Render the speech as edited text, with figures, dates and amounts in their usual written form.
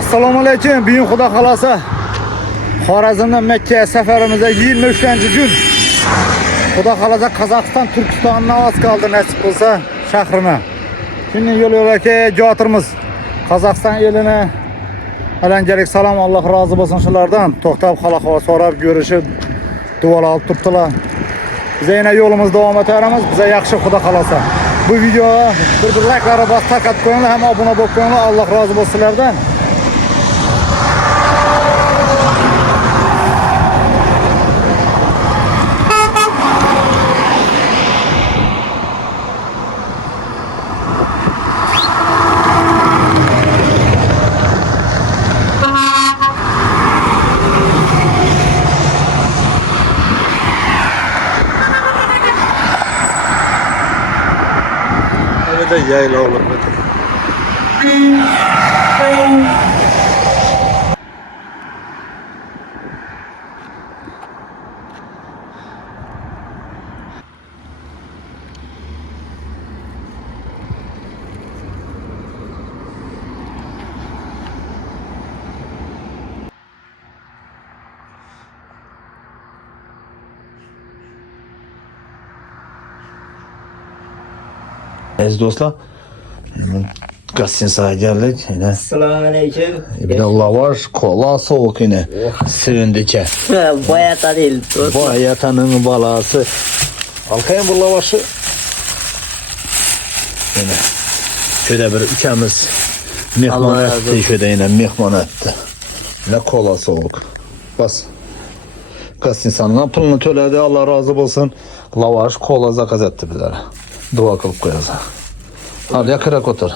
Assalomu alaykum. Bugün Xudo xolasa Xorazmdan Makkaga safarimizda 23-kun. Xudo xolasa Qozog'iston Turkistondan oz qoldi nasib bo'lsa shahrini. Shunday yo'l-yo'lakay jo'tirmiz. Qozog'iston elini alanjalik salom, Alloh rozi bo'lsin shulardan. To'xtab xalaqova so'rab görüşüp duolar olib turibdilar. Biz yana yo'limiz davom etamiz. Bize yaxshi Xudo xolasa. Bu videoga bir like'larni bosib tarqatib qo'yinglar, ham obuna bo'lib qo'yinglar. Alloh rozi bo'lsin sizlardan. Da yayla olur böyle. Aziz dostlar, Gazinsaga geldik yine. Assalamualaikum. Bir de lavaş, kola, soğuk yine. Sevindice. Bayata değil. Bayatanın balası. Alkayın bu lavaşı. Yine. Şöyle bir ülkemiz mehman etti. Şöyle yine mehman etti. Ne kola soğuk. Bas. Gazinsanın pulunu töledi. Allah razı olsun. Lavaş, kola zakaz etti bizlere. Dua kılıp koyacağız. Al yakırak otur.